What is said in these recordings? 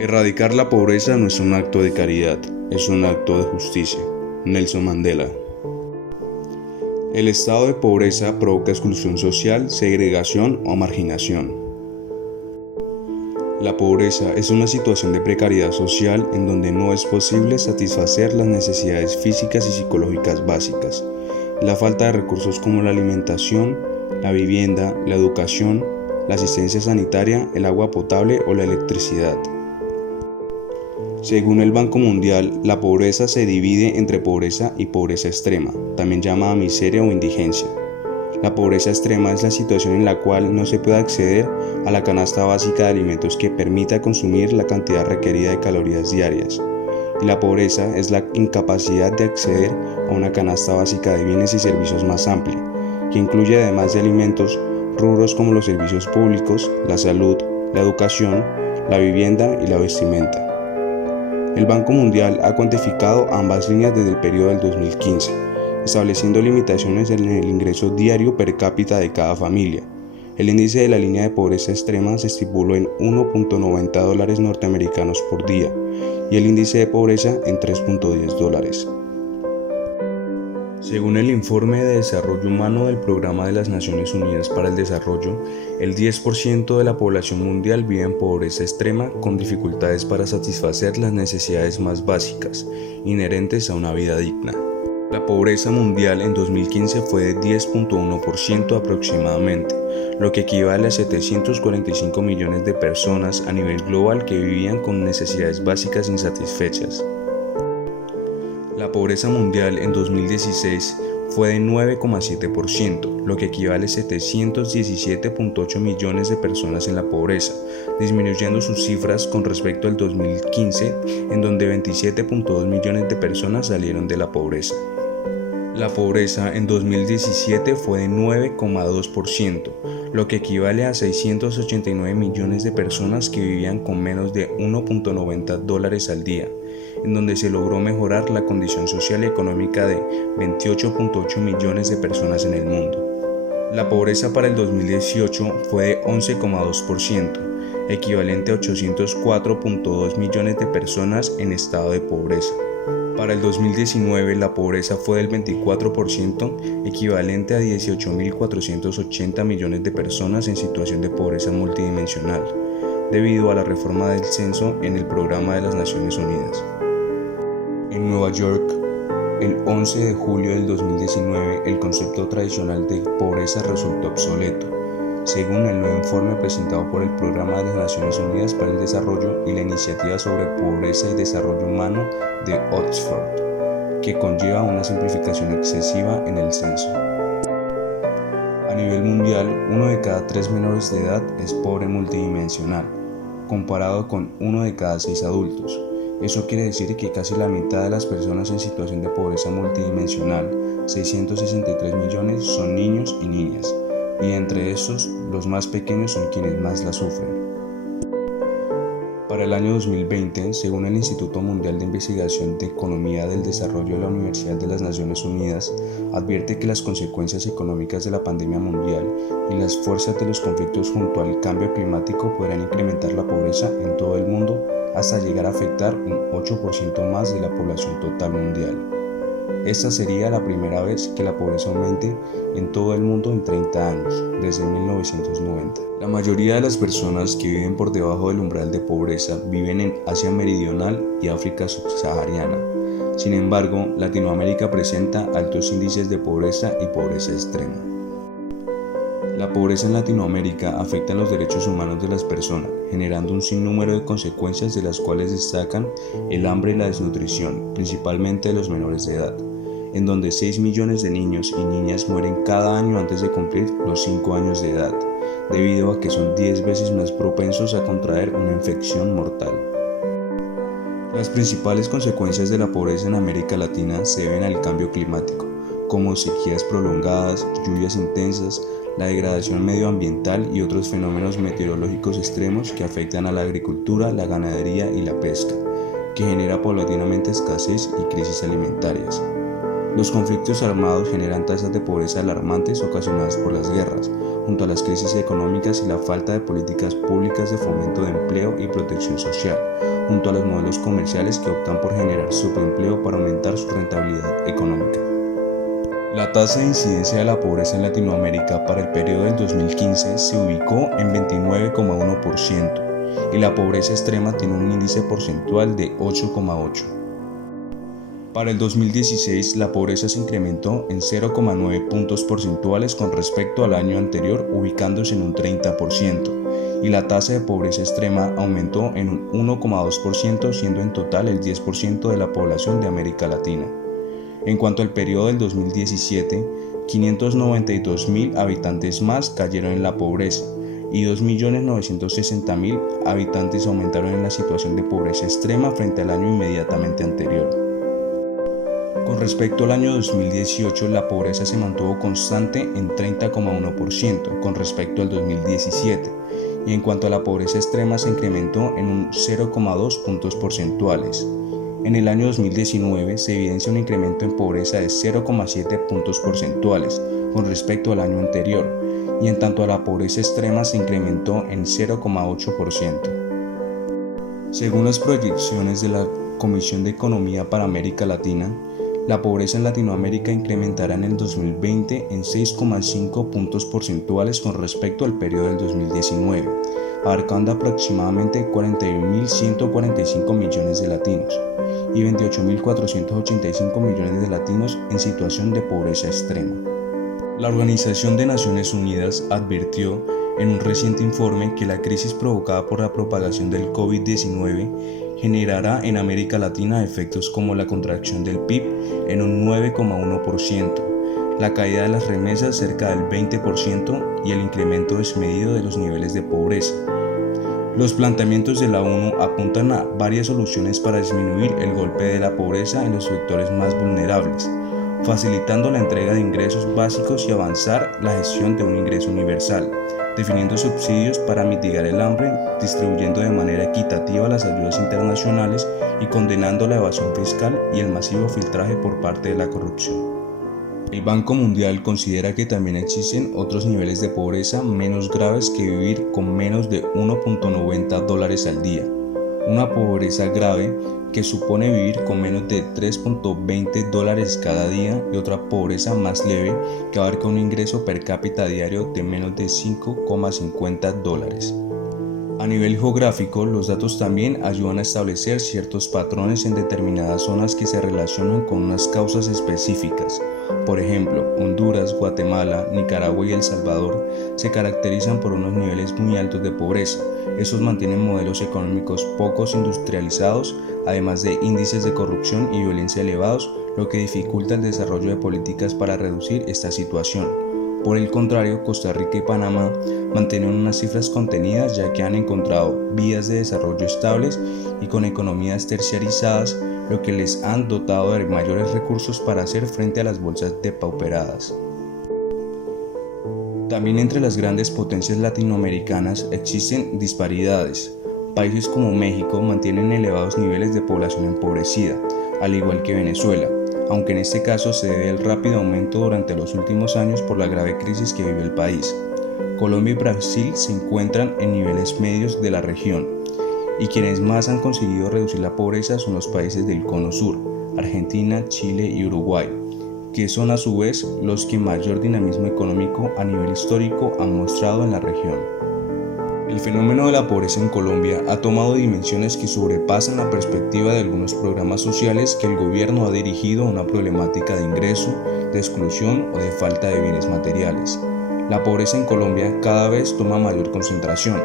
Erradicar la pobreza no es un acto de caridad, es un acto de justicia. Nelson Mandela. El estado de pobreza provoca exclusión social, segregación o marginación. La pobreza es una situación de precariedad social en donde no es posible satisfacer las necesidades físicas y psicológicas básicas. La falta de recursos como la alimentación, la vivienda, la educación, la asistencia sanitaria, el agua potable o la electricidad. Según el Banco Mundial, la pobreza se divide entre pobreza y pobreza extrema, también llamada miseria o indigencia. La pobreza extrema es la situación en la cual no se puede acceder a la canasta básica de alimentos que permita consumir la cantidad requerida de calorías diarias. Y la pobreza es la incapacidad de acceder a una canasta básica de bienes y servicios más amplia, que incluye además de alimentos, rubros como los servicios públicos, la salud, la educación, la vivienda y la vestimenta. El Banco Mundial ha cuantificado ambas líneas desde el periodo del 2015, estableciendo limitaciones en el ingreso diario per cápita de cada familia. El índice de la línea de pobreza extrema se estipuló en $1.90 norteamericanos por día y el índice de pobreza en $3.10. Según el Informe de Desarrollo Humano del Programa de las Naciones Unidas para el Desarrollo, el 10% de la población mundial vive en pobreza extrema con dificultades para satisfacer las necesidades más básicas, inherentes a una vida digna. La pobreza mundial en 2015 fue de 10.1% aproximadamente, lo que equivale a 745 millones de personas a nivel global que vivían con necesidades básicas insatisfechas. La pobreza mundial en 2016 fue de 9,7%, lo que equivale a 717.8 millones de personas en la pobreza, disminuyendo sus cifras con respecto al 2015, en donde 27.2 millones de personas salieron de la pobreza. La pobreza en 2017 fue de 9,2%, lo que equivale a 689 millones de personas que vivían con menos de $1.90 al día, en donde se logró mejorar la condición social y económica de 28.8 millones de personas en el mundo. La pobreza para el 2018 fue de 11,2%, equivalente a 804.2 millones de personas en estado de pobreza. Para el 2019 la pobreza fue del 24%, equivalente a 18.480 millones de personas en situación de pobreza multidimensional, debido a la reforma del censo en el Programa de las Naciones Unidas. En Nueva York, el 11 de julio del 2019, el concepto tradicional de pobreza resultó obsoleto, según el nuevo informe presentado por el Programa de las Naciones Unidas para el Desarrollo y la Iniciativa sobre Pobreza y Desarrollo Humano de Oxford, que conlleva una simplificación excesiva en el censo. A nivel mundial, 1 de cada 3 menores de edad es pobre multidimensional, comparado con 1 de cada 6 adultos. Eso quiere decir que casi la mitad de las personas en situación de pobreza multidimensional, 663 millones, son niños y niñas, y entre estos, los más pequeños son quienes más la sufren. Para el año 2020, según el Instituto Mundial de Investigación de Economía del Desarrollo de la Universidad de las Naciones Unidas, advierte que las consecuencias económicas de la pandemia mundial y las fuerzas de los conflictos junto al cambio climático podrán incrementar la pobreza en todo el mundo hasta llegar a afectar un 8% más de la población total mundial. Esta sería la primera vez que la pobreza aumente en todo el mundo en 30 años, desde 1990. La mayoría de las personas que viven por debajo del umbral de pobreza viven en Asia Meridional y África subsahariana. Sin embargo, Latinoamérica presenta altos índices de pobreza y pobreza extrema. La pobreza en Latinoamérica afecta los derechos humanos de las personas, generando un sinnúmero de consecuencias de las cuales destacan el hambre y la desnutrición, principalmente de los menores de edad, en donde 6 millones de niños y niñas mueren cada año antes de cumplir los 5 años de edad, debido a que son 10 veces más propensos a contraer una infección mortal. Las principales consecuencias de la pobreza en América Latina se deben al cambio climático, como sequías prolongadas, lluvias intensas, la degradación medioambiental y otros fenómenos meteorológicos extremos que afectan a la agricultura, la ganadería y la pesca, que genera paulatinamente escasez y crisis alimentarias. Los conflictos armados generan tasas de pobreza alarmantes ocasionadas por las guerras, junto a las crisis económicas y la falta de políticas públicas de fomento de empleo y protección social, junto a los modelos comerciales que optan por generar subempleo para aumentar su rentabilidad económica. La tasa de incidencia de la pobreza en Latinoamérica para el periodo del 2015 se ubicó en 29,1% y la pobreza extrema tiene un índice porcentual de 8,8%. Para el 2016, la pobreza se incrementó en 0,9 puntos porcentuales con respecto al año anterior, ubicándose en un 30%, y la tasa de pobreza extrema aumentó en un 1,2%, siendo en total el 10% de la población de América Latina. En cuanto al periodo del 2017, 592.000 habitantes más cayeron en la pobreza y 2.960.000 habitantes aumentaron en la situación de pobreza extrema frente al año inmediatamente anterior. Con respecto al año 2018, la pobreza se mantuvo constante en 30,1% con respecto al 2017, y en cuanto a la pobreza extrema se incrementó en un 0,2 puntos porcentuales. En el año 2019 se evidencia un incremento en pobreza de 0,7 puntos porcentuales con respecto al año anterior, y en tanto a la pobreza extrema se incrementó en 0,8%. Según las proyecciones de la Comisión de Economía para América Latina, la pobreza en Latinoamérica incrementará en el 2020 en 6,5 puntos porcentuales con respecto al periodo del 2019, abarcando aproximadamente 41.145 millones de latinos y 28.485 millones de latinos en situación de pobreza extrema. La Organización de Naciones Unidas advirtió en un reciente informe que la crisis provocada por la propagación del COVID-19 generará en América Latina efectos como la contracción del PIB en un 9,1%, la caída de las remesas cerca del 20% y el incremento desmedido de los niveles de pobreza. Los planteamientos de la ONU apuntan a varias soluciones para disminuir el golpe de la pobreza en los sectores más vulnerables, facilitando la entrega de ingresos básicos y avanzar la gestión de un ingreso universal, definiendo subsidios para mitigar el hambre, distribuyendo de manera equitativa las ayudas internacionales y condenando la evasión fiscal y el masivo filtraje por parte de la corrupción. El Banco Mundial considera que también existen otros niveles de pobreza menos graves que vivir con menos de $1.90 al día. Una pobreza grave que supone vivir con menos de $3.20 cada día, y otra pobreza más leve que abarca un ingreso per cápita diario de menos de $5.50. A nivel geográfico, los datos también ayudan a establecer ciertos patrones en determinadas zonas que se relacionan con unas causas específicas. Por ejemplo, Honduras, Guatemala, Nicaragua y El Salvador se caracterizan por unos niveles muy altos de pobreza. Estos mantienen modelos económicos pocos industrializados, además de índices de corrupción y violencia elevados, lo que dificulta el desarrollo de políticas para reducir esta situación. Por el contrario, Costa Rica y Panamá mantienen unas cifras contenidas, ya que han encontrado vías de desarrollo estables y con economías terciarizadas, lo que les han dotado de mayores recursos para hacer frente a las bolsas depauperadas. También entre las grandes potencias latinoamericanas existen disparidades. Países como México mantienen elevados niveles de población empobrecida, al igual que Venezuela, aunque en este caso se debe al rápido aumento durante los últimos años por la grave crisis que vive el país. Colombia y Brasil se encuentran en niveles medios de la región, y quienes más han conseguido reducir la pobreza son los países del Cono Sur, Argentina, Chile y Uruguay, que son a su vez los que mayor dinamismo económico a nivel histórico han mostrado en la región. El fenómeno de la pobreza en Colombia ha tomado dimensiones que sobrepasan la perspectiva de algunos programas sociales que el gobierno ha dirigido a una problemática de ingreso, de exclusión o de falta de bienes materiales. La pobreza en Colombia cada vez toma mayor concentración.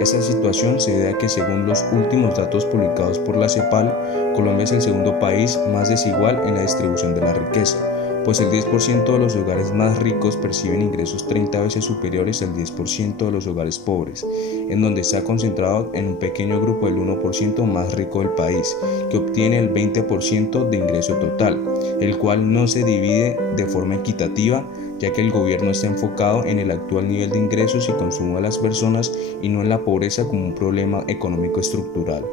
Esta situación se debe a que, según los últimos datos publicados por la CEPAL, Colombia es el segundo país más desigual en la distribución de la riqueza, pues el 10% de los hogares más ricos perciben ingresos 30 veces superiores al 10% de los hogares pobres, en donde se ha concentrado en un pequeño grupo del 1% más rico del país, que obtiene el 20% de ingreso total, el cual no se divide de forma equitativa, ya que el gobierno está enfocado en el actual nivel de ingresos y consumo de las personas y no en la pobreza como un problema económico estructural.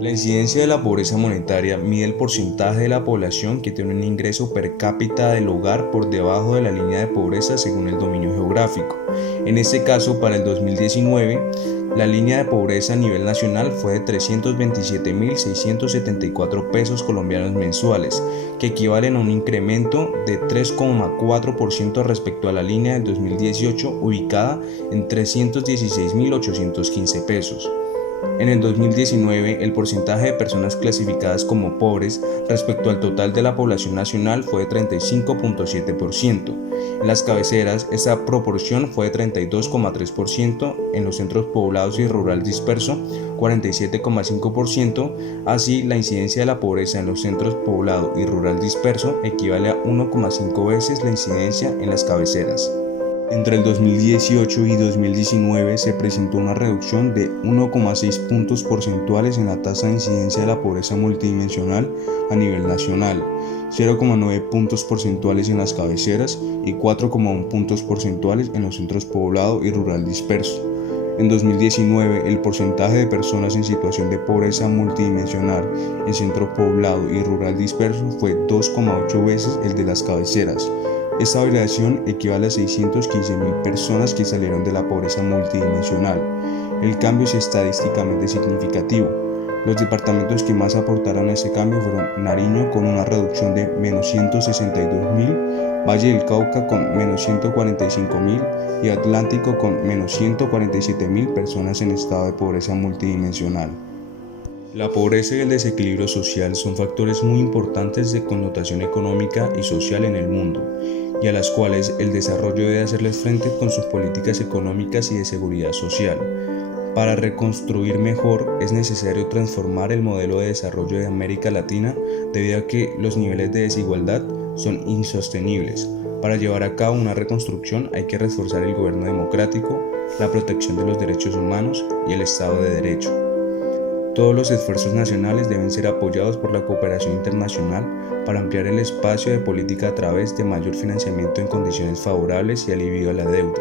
La incidencia de la pobreza monetaria mide el porcentaje de la población que tiene un ingreso per cápita del hogar por debajo de la línea de pobreza según el dominio geográfico. En este caso, para el 2019, la línea de pobreza a nivel nacional fue de 327.674 pesos colombianos mensuales, que equivalen a un incremento de 3,4% respecto a la línea del 2018, ubicada en 316.815 pesos. En el 2019, el porcentaje de personas clasificadas como pobres respecto al total de la población nacional fue de 35,7%. En las cabeceras, esa proporción fue de 32,3%, en los centros poblados y rural disperso, 47,5%. Así, la incidencia de la pobreza en los centros poblado y rural disperso equivale a 1,5 veces la incidencia en las cabeceras. Entre el 2018 y 2019 se presentó una reducción de 1,6 puntos porcentuales en la tasa de incidencia de la pobreza multidimensional a nivel nacional, 0,9 puntos porcentuales en las cabeceras y 4,1 puntos porcentuales en los centros poblado y rural disperso. En 2019, el porcentaje de personas en situación de pobreza multidimensional en centro poblado y rural disperso fue 2,8 veces el de las cabeceras. Esta variación equivale a 615.000 personas que salieron de la pobreza multidimensional. El cambio es estadísticamente significativo. Los departamentos que más aportaron a ese cambio fueron Nariño con una reducción de menos 162.000, Valle del Cauca con menos 145.000 y Atlántico con menos 147.000 personas en estado de pobreza multidimensional. La pobreza y el desequilibrio social son factores muy importantes de connotación económica y social en el mundo, y a las cuales el desarrollo debe hacerles frente con sus políticas económicas y de seguridad social. Para reconstruir mejor es necesario transformar el modelo de desarrollo de América Latina debido a que los niveles de desigualdad son insostenibles. Para llevar a cabo una reconstrucción hay que reforzar el gobierno democrático, la protección de los derechos humanos y el Estado de Derecho. Todos los esfuerzos nacionales deben ser apoyados por la cooperación internacional para ampliar el espacio de política a través de mayor financiamiento en condiciones favorables y alivio a la deuda,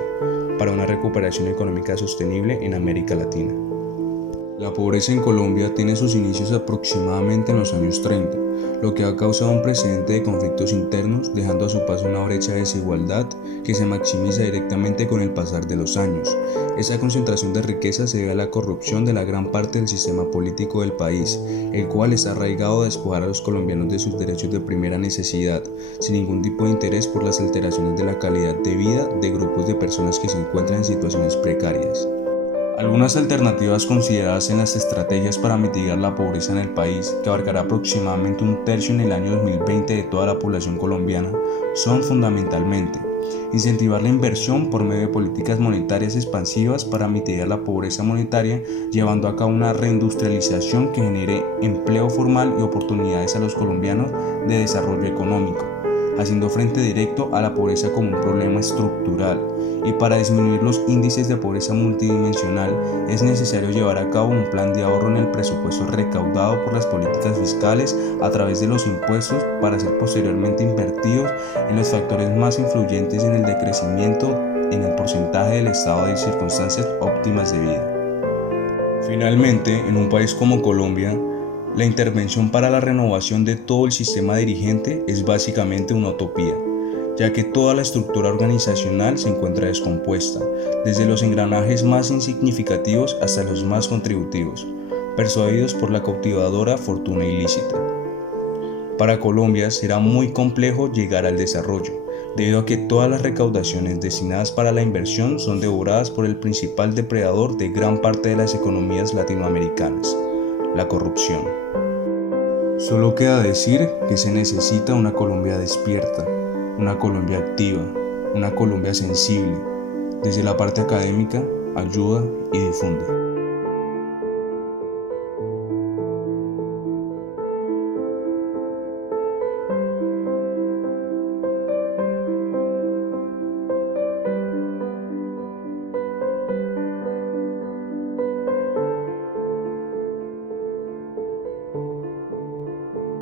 para una recuperación económica sostenible en América Latina. La pobreza en Colombia tiene sus inicios aproximadamente en los años 30, lo que ha causado un precedente de conflictos internos, dejando a su paso una brecha de desigualdad que se maximiza directamente con el pasar de los años. Esa concentración de riqueza se debe a la corrupción de la gran parte del sistema político del país, el cual está arraigado a despojar a los colombianos de sus derechos de primera necesidad, sin ningún tipo de interés por las alteraciones de la calidad de vida de grupos de personas que se encuentran en situaciones precarias. Algunas alternativas consideradas en las estrategias para mitigar la pobreza en el país, que abarcará aproximadamente un tercio en el año 2020 de toda la población colombiana, son fundamentalmente incentivar la inversión por medio de políticas monetarias expansivas para mitigar la pobreza monetaria, llevando a cabo una reindustrialización que genere empleo formal y oportunidades a los colombianos de desarrollo económico, haciendo frente directo a la pobreza como un problema estructural. Y para disminuir los índices de pobreza multidimensional es necesario llevar a cabo un plan de ahorro en el presupuesto recaudado por las políticas fiscales a través de los impuestos para ser posteriormente invertidos en los factores más influyentes en el decrecimiento en el porcentaje del estado de circunstancias óptimas de vida. Finalmente, en un país como Colombia, la intervención para la renovación de todo el sistema dirigente es básicamente una utopía, ya que toda la estructura organizacional se encuentra descompuesta, desde los engranajes más insignificativos hasta los más contributivos, persuadidos por la cautivadora fortuna ilícita. Para Colombia será muy complejo llegar al desarrollo, debido a que todas las recaudaciones destinadas para la inversión son devoradas por el principal depredador de gran parte de las economías latinoamericanas, la corrupción. Solo queda decir que se necesita una Colombia despierta, una Colombia activa, una Colombia sensible. Desde la parte académica, ayuda y difunde.